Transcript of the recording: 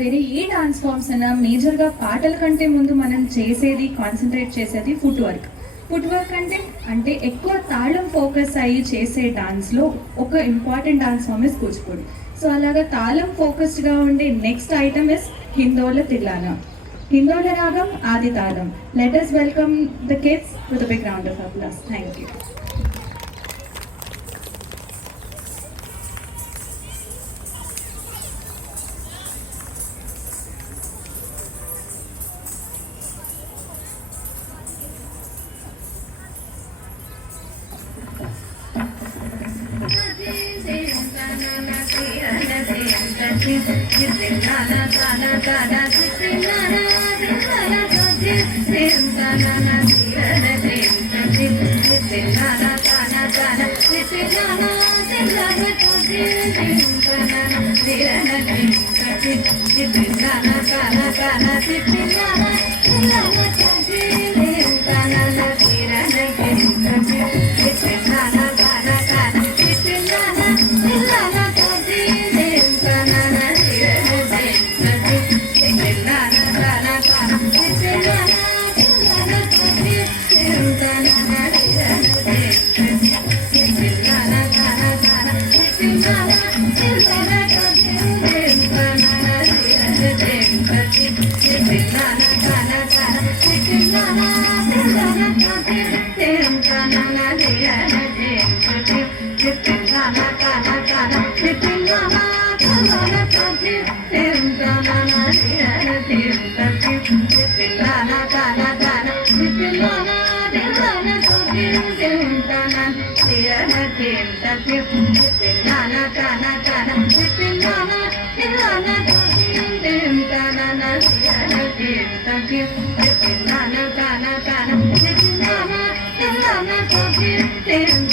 వేరే ఏ dance forms అయినా మేజర్గా పాటల కంటే ముందు మనం చేసేది కాన్సన్ట్రేట్ చేసేది ఫుట్ వర్క్. ఫుట్ వర్క్ అంటే ఎక్కువ తాళం ఫోకస్ అయ్యి చేసే డాన్స్లో ఒక important dance form is Kuchipudi. So అలాగా తాళం ఫోకస్డ్గా ఉండే next item is Hindola tillana. Hindola రాగం ఆది తాళం. Let us welcome the kids with a big round of applause. Thank you. Thank you.